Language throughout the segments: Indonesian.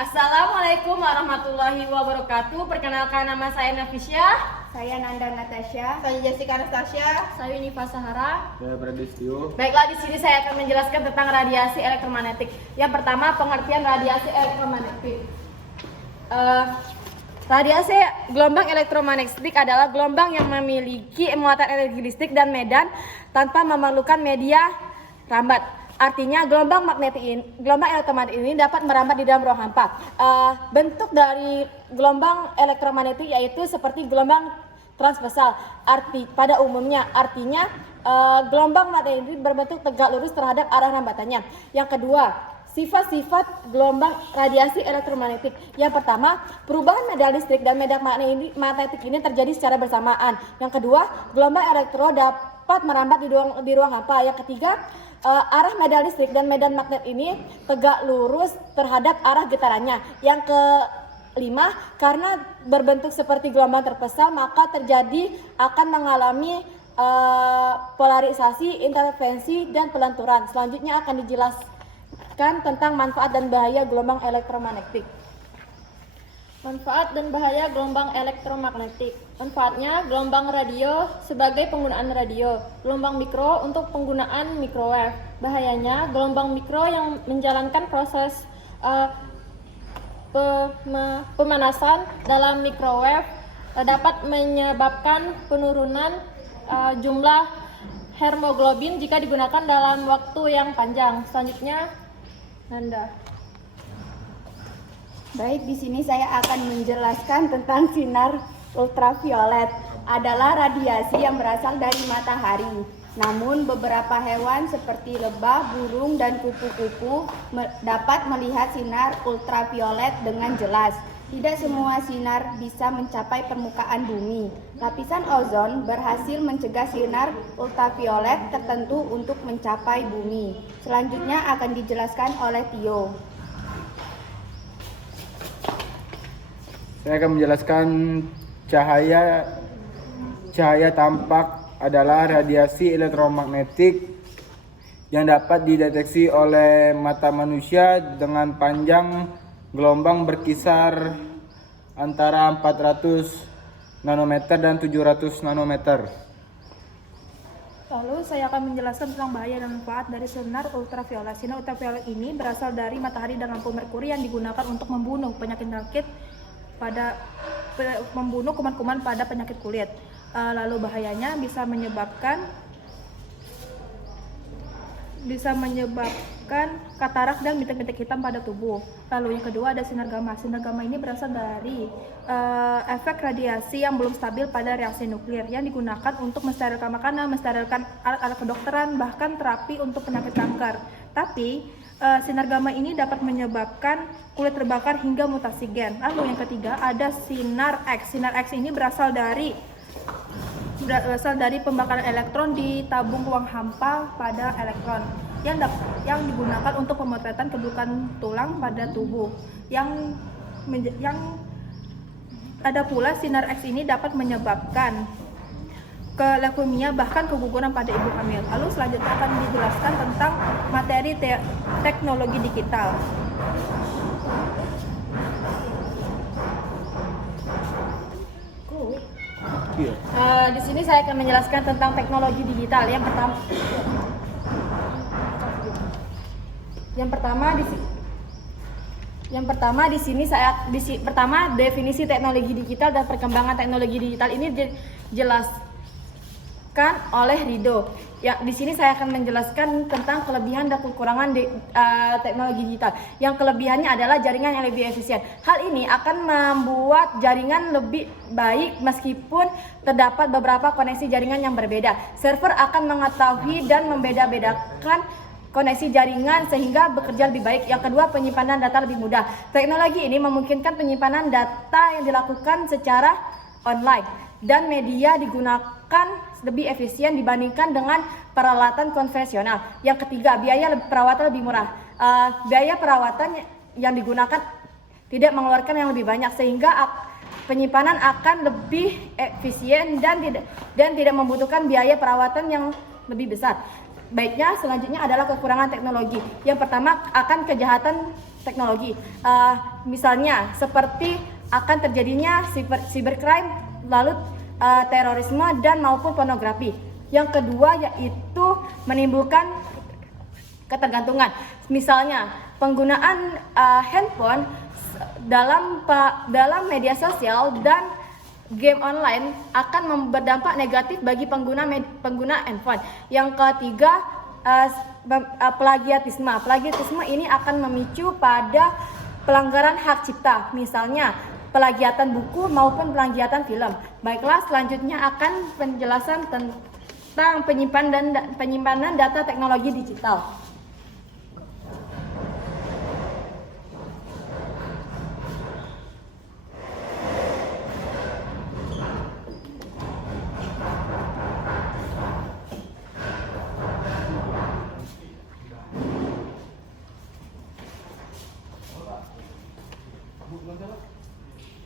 Assalamualaikum warahmatullahi wabarakatuh. Perkenalkan, nama saya Nafisya. Saya Nanda Natasha. Saya Jessica Anastasia. Saya Unifa Sahara. Saya Pradistio. Baiklah, di sini saya akan menjelaskan tentang radiasi elektromagnetik. Yang pertama, pengertian radiasi elektromagnetik. Radiasi gelombang elektromagnetik adalah gelombang yang memiliki muatan energi listrik dan medan tanpa memerlukan media rambat. Artinya gelombang elektromagnetik ini dapat merambat di dalam ruang hampa. Bentuk dari gelombang elektromagnetik yaitu seperti gelombang transversal. Pada umumnya artinya gelombang magnetik ini berbentuk tegak lurus terhadap arah rambatannya. Yang kedua, sifat-sifat gelombang radiasi elektromagnetik. Yang pertama, perubahan medan listrik dan medan magnetik ini terjadi secara bersamaan. Yang kedua, gelombang elektro dapat merambat di ruang hampa. Yang ketiga, arah medan listrik dan medan magnet ini tegak lurus terhadap arah getarannya. Yang kelima, karena berbentuk seperti gelombang terpesal, maka akan mengalami polarisasi, interferensi, dan pelenturan. Selanjutnya akan dijelaskan tentang manfaat dan bahaya gelombang elektromagnetik. Manfaat dan bahaya gelombang elektromagnetik. Manfaatnya, gelombang radio sebagai penggunaan radio, gelombang mikro untuk penggunaan microwave. Bahayanya, gelombang mikro yang menjalankan proses pemanasan dalam microwave dapat menyebabkan penurunan jumlah hemoglobin jika digunakan dalam waktu yang panjang. Selanjutnya, Nanda. Baik, di sini saya akan menjelaskan tentang sinar ultraviolet. Adalah radiasi yang berasal dari matahari. Namun beberapa hewan seperti lebah, burung, dan kupu-kupu dapat melihat sinar ultraviolet dengan jelas. Tidak semua sinar bisa mencapai permukaan bumi. Lapisan ozon berhasil mencegah sinar ultraviolet tertentu untuk mencapai bumi. Selanjutnya akan dijelaskan oleh Tio. Saya akan menjelaskan cahaya tampak adalah radiasi elektromagnetik yang dapat dideteksi oleh mata manusia dengan panjang gelombang berkisar antara 400 nanometer dan 700 nanometer. Lalu saya akan menjelaskan tentang bahaya dan manfaat dari sinar ultraviolet. Sinar ultraviolet ini berasal dari matahari dan lampu merkuri yang digunakan untuk membunuh membunuh kuman-kuman pada penyakit kulit. Lalu bahayanya bisa menyebabkan katarak dan bintik-bintik hitam pada tubuh. Lalu yang kedua ada sinar gamma. Sinar gamma ini berasal dari efek radiasi yang belum stabil pada reaksi nuklir yang digunakan untuk mensterilkan makanan, mensterilkan alat kedokteran, bahkan terapi untuk penyakit kanker. Tapi sinar gamma ini dapat menyebabkan kulit terbakar hingga mutasi gen. Lalu yang ketiga ada sinar X. Sinar X ini berasal dari pembakaran elektron di tabung ruang hampa pada elektron yang digunakan untuk pemotretan kedudukan tulang pada tubuh. Yang ada pula sinar X ini dapat menyebabkan leukemia bahkan keguguran pada ibu hamil. Lalu selanjutnya akan dijelaskan tentang materi teknologi digital. Di sini saya akan menjelaskan tentang teknologi digital. Pertama definisi teknologi digital dan perkembangan teknologi digital ini dijelaskan oleh Rido. Di sini saya akan menjelaskan tentang kelebihan dan kekurangan teknologi digital. Yang kelebihannya adalah jaringan yang lebih efisien. Hal ini akan membuat jaringan lebih baik meskipun terdapat beberapa koneksi jaringan yang berbeda. Server akan mengetahui dan membeda-bedakan koneksi jaringan sehingga bekerja lebih baik. Yang kedua, penyimpanan data lebih mudah. Teknologi ini memungkinkan penyimpanan data yang dilakukan secara online dan media digunakan lebih efisien dibandingkan dengan peralatan konvensional. Yang ketiga, biaya perawatan lebih murah. Biaya perawatan yang digunakan tidak mengeluarkan yang lebih banyak sehingga penyimpanan akan lebih efisien dan tidak membutuhkan biaya perawatan yang lebih besar. Baiknya selanjutnya adalah kekurangan teknologi. Yang pertama akan kejahatan teknologi. Misalnya seperti akan terjadinya cybercrime, lalu terorisme dan maupun pornografi. Yang kedua yaitu menimbulkan ketergantungan. Misalnya penggunaan handphone dalam media sosial dan game online akan berdampak negatif bagi pengguna handphone. Yang ketiga, plagiatisme. Plagiatisme ini akan memicu pada pelanggaran hak cipta, misalnya plagiatan buku maupun plagiatan film. Baiklah, selanjutnya akan penjelasan tentang penyimpanan data teknologi digital.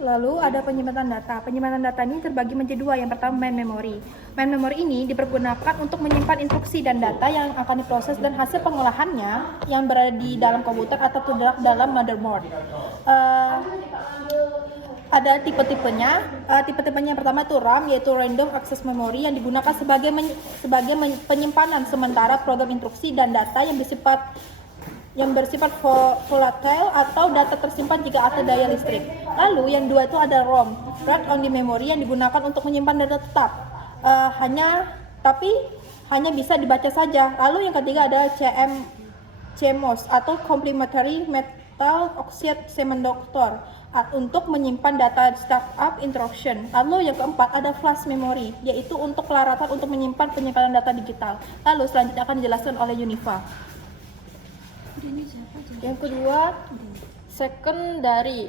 Lalu ada penyimpanan data. Penyimpanan data ini terbagi menjadi dua. Yang pertama main memory. Main memory ini dipergunakan untuk menyimpan instruksi dan data yang akan diproses dan hasil pengolahannya yang berada di dalam komputer atau terdapat dalam motherboard. Ada tipe-tipenya. Tipe-tipenya yang pertama itu RAM, yaitu Random Access Memory, yang digunakan sebagai penyimpanan sementara program instruksi dan data yang bersifat volatile atau data tersimpan jika ada daya listrik. Lalu yang dua itu ada ROM, Write Only Memory, yang digunakan untuk menyimpan data tetap, tapi hanya bisa dibaca saja. Lalu yang ketiga ada CMOS atau Complementary Metal Oxide Semiconductor untuk menyimpan data startup instruction. Lalu yang keempat ada Flash Memory, yaitu untuk pelaratan untuk menyimpan penyimpanan data digital. Lalu selanjutnya akan dijelaskan oleh Yunifa. Yang kedua, secondary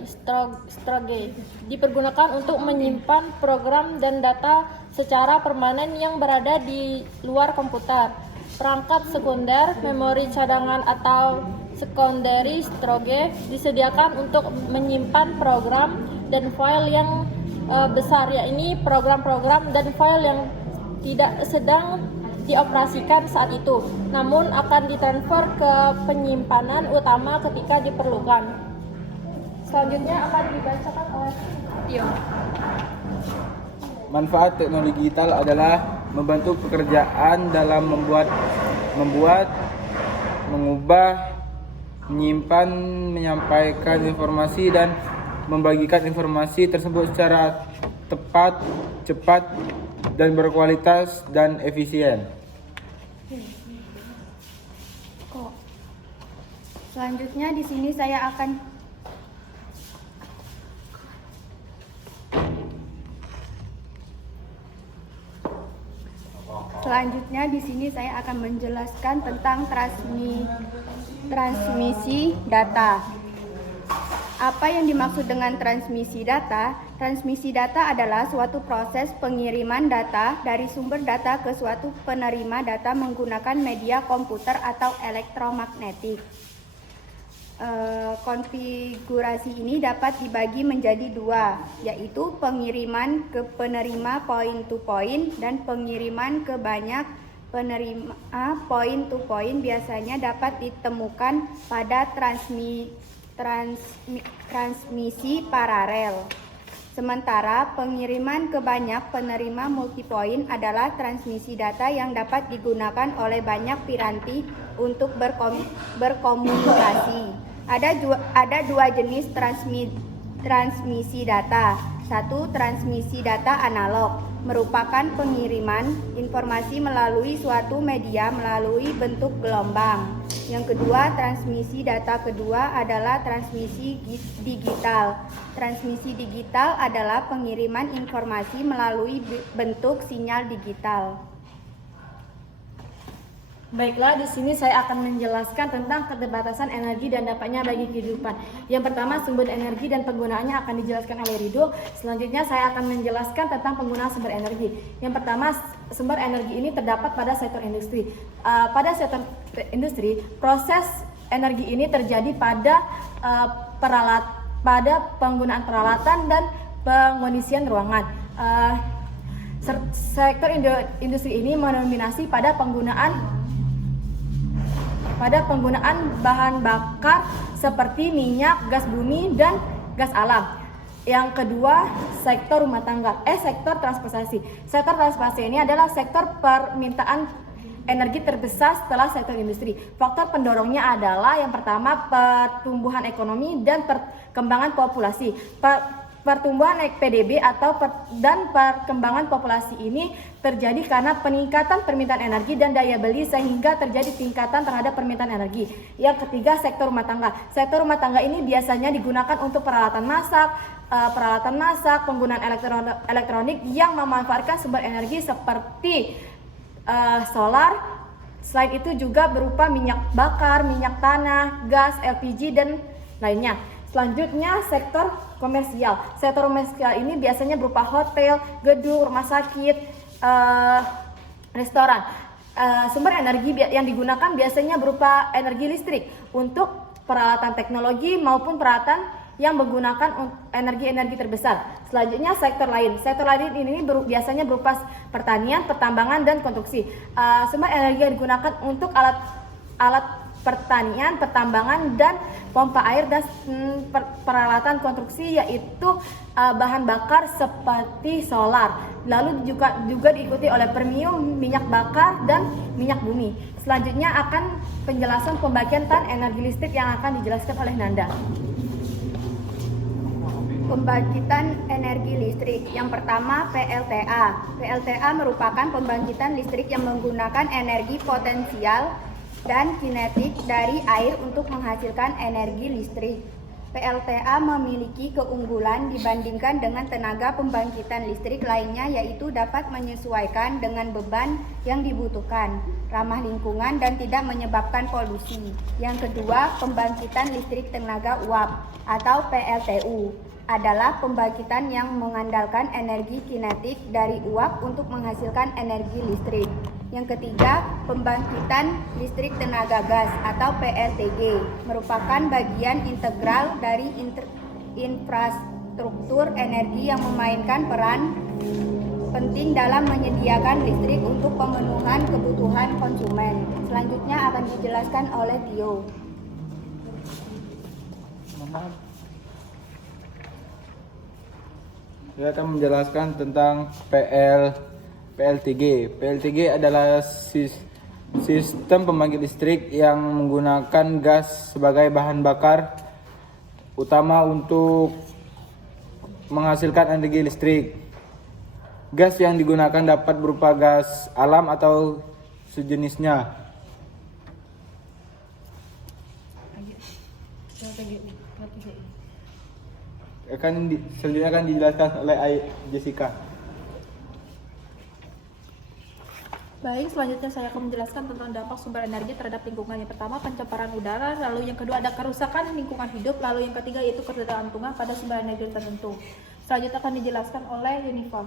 storage dipergunakan untuk menyimpan program dan data secara permanen yang berada di luar komputer. Perangkat sekunder, memori cadangan atau secondary storage disediakan untuk menyimpan program dan file yang besar, yakni program-program dan file yang tidak sedang dioperasikan saat itu, namun akan ditransfer ke penyimpanan utama ketika diperlukan. Selanjutnya akan dibacakan oleh Tio. Manfaat teknologi digital adalah membantu pekerjaan dalam mengubah, menyimpan, menyampaikan informasi dan membagikan informasi tersebut secara tepat, cepat, dan berkualitas dan efisien. Selanjutnya di sini saya akan menjelaskan tentang transmisi data. Apa yang dimaksud dengan transmisi data? Transmisi data adalah suatu proses pengiriman data dari sumber data ke suatu penerima data menggunakan media komputer atau elektromagnetik. Konfigurasi ini dapat dibagi menjadi dua, yaitu pengiriman ke penerima point to point dan pengiriman ke banyak penerima point to point biasanya dapat ditemukan pada transmisi paralel. Sementara pengiriman ke banyak penerima multipoint adalah transmisi data yang dapat digunakan oleh banyak piranti untuk berkomunikasi. Ada dua jenis transmisi data. Satu, transmisi data analog, merupakan pengiriman informasi melalui suatu media melalui bentuk gelombang. Yang kedua, transmisi data kedua adalah transmisi digital. Transmisi digital adalah pengiriman informasi melalui bentuk sinyal digital. Baiklah, di sini saya akan menjelaskan tentang keterbatasan energi dan dampaknya bagi kehidupan. Yang pertama, sumber energi dan penggunaannya akan dijelaskan oleh Rido. Selanjutnya saya akan menjelaskan tentang penggunaan sumber energi. Yang pertama, sumber energi ini terdapat pada sektor industri. Pada sektor industri, proses energi ini terjadi pada penggunaan peralatan dan pengondisian ruangan. Sektor industri ini mendominasi pada penggunaan pada penggunaan bahan bakar seperti minyak, gas bumi, dan gas alam. Yang kedua, sektor rumah tangga, sektor transportasi. Sektor transportasi ini adalah sektor permintaan energi terbesar setelah sektor industri. Faktor pendorongnya adalah yang pertama pertumbuhan ekonomi dan perkembangan populasi. Pertumbuhan PDB dan perkembangan populasi ini terjadi karena peningkatan permintaan energi dan daya beli sehingga terjadi tingkatan terhadap permintaan energi. Yang ketiga, sektor rumah tangga. Sektor rumah tangga ini biasanya digunakan untuk peralatan masak, penggunaan elektronik yang memanfaatkan sumber energi seperti solar. Selain itu juga berupa minyak bakar, minyak tanah, gas, LPG, dan lainnya. Selanjutnya, sektor komersial. Sektor komersial ini biasanya berupa hotel, gedung, rumah sakit, restoran. Sumber energi yang digunakan biasanya berupa energi listrik untuk peralatan teknologi maupun peralatan yang menggunakan energi-energi terbesar. Selanjutnya, sektor lain. Sektor lain ini biasanya berupa pertanian, pertambangan, dan konstruksi. Sumber energi yang digunakan untuk alat pertanian, pertambangan, dan pompa air dan peralatan konstruksi yaitu bahan bakar seperti solar. Lalu juga diikuti oleh premium, minyak bakar, dan minyak bumi. Selanjutnya akan penjelasan pembangkitan energi listrik yang akan dijelaskan oleh Nanda. Pembangkitan energi listrik. Yang pertama, PLTA. PLTA merupakan pembangkitan listrik yang menggunakan energi potensial dan kinetik dari air untuk menghasilkan energi listrik. PLTA memiliki keunggulan dibandingkan dengan tenaga pembangkitan listrik lainnya, yaitu dapat menyesuaikan dengan beban yang dibutuhkan, ramah lingkungan, dan tidak menyebabkan polusi. Yang kedua, pembangkitan listrik tenaga uap atau PLTU adalah pembangkitan yang mengandalkan energi kinetik dari uap untuk menghasilkan energi listrik. Yang ketiga, pembangkitan listrik tenaga gas atau PLTG merupakan bagian integral dari infrastruktur energi yang memainkan peran penting dalam menyediakan listrik untuk pemenuhan kebutuhan konsumen. Selanjutnya akan dijelaskan oleh Tio. Saya akan menjelaskan tentang PLTG. PLTG adalah sistem pembangkit listrik yang menggunakan gas sebagai bahan bakar utama untuk menghasilkan energi listrik. Gas yang digunakan dapat berupa gas alam atau sejenisnya. Selanjutnya akan dijelaskan oleh Jessica. Baik, selanjutnya saya akan menjelaskan tentang dampak sumber energi terhadap lingkungan. Yang pertama, pencemaran udara, lalu yang kedua ada kerusakan lingkungan hidup, lalu yang ketiga yaitu ketergantungan pada sumber energi tertentu. Selanjutnya akan dijelaskan oleh Yunifa.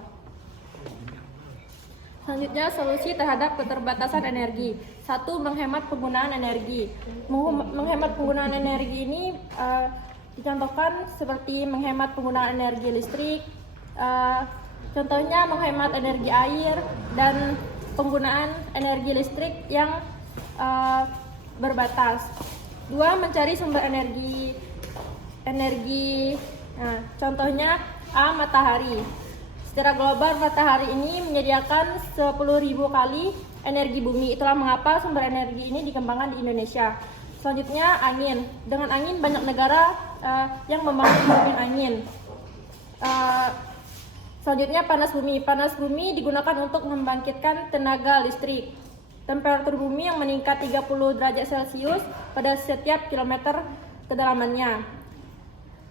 Selanjutnya, solusi terhadap keterbatasan energi. 1. Menghemat penggunaan energi. Menghemat penggunaan energi ini dicontohkan seperti menghemat penggunaan energi listrik, contohnya menghemat energi air dan penggunaan energi listrik yang berbatas. 2. Mencari sumber energi. Contohnya A. Matahari. Secara global, matahari ini menyediakan 10.000 kali energi bumi. Itulah mengapa sumber energi ini dikembangkan di Indonesia. Selanjutnya, angin. Dengan angin, banyak negara yang membangun turbin angin. Selanjutnya, panas bumi. Panas bumi digunakan untuk membangkitkan tenaga listrik. Temperatur bumi yang meningkat 30 derajat Celcius pada setiap kilometer kedalamannya.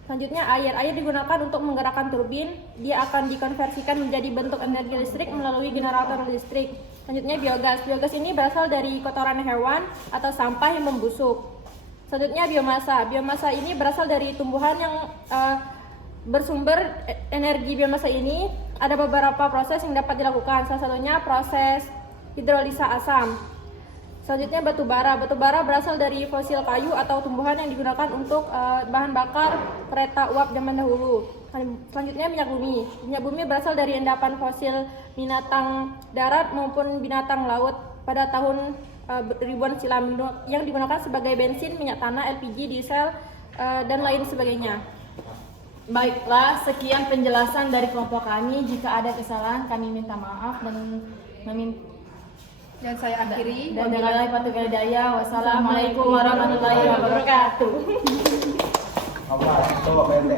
Selanjutnya, air. Air digunakan untuk menggerakkan turbin. Dia akan dikonversikan menjadi bentuk energi listrik melalui generator listrik. Selanjutnya, biogas. Biogas ini berasal dari kotoran hewan atau sampah yang membusuk. Selanjutnya, biomasa. Biomasa ini berasal dari tumbuhan yang bersumber energi. Biomasa ini ada beberapa proses yang dapat dilakukan. Salah satunya proses hidrolisa asam. Selanjutnya, batu bara. Batu bara berasal dari fosil kayu atau tumbuhan yang digunakan untuk bahan bakar kereta uap zaman dahulu. Selanjutnya, minyak bumi. Minyak bumi berasal dari endapan fosil binatang darat maupun binatang laut pada tahun ribuan silam yang digunakan sebagai bensin, minyak tanah, LPG, diesel, dan lain sebagainya. Baiklah, sekian penjelasan dari kelompok kami. Jika ada kesalahan, kami minta maaf dan Dan saya akhiri. dan dengan lain patut daya. Wassalamualaikum warahmatullahi wabarakatuh. Apa? Coba pendek.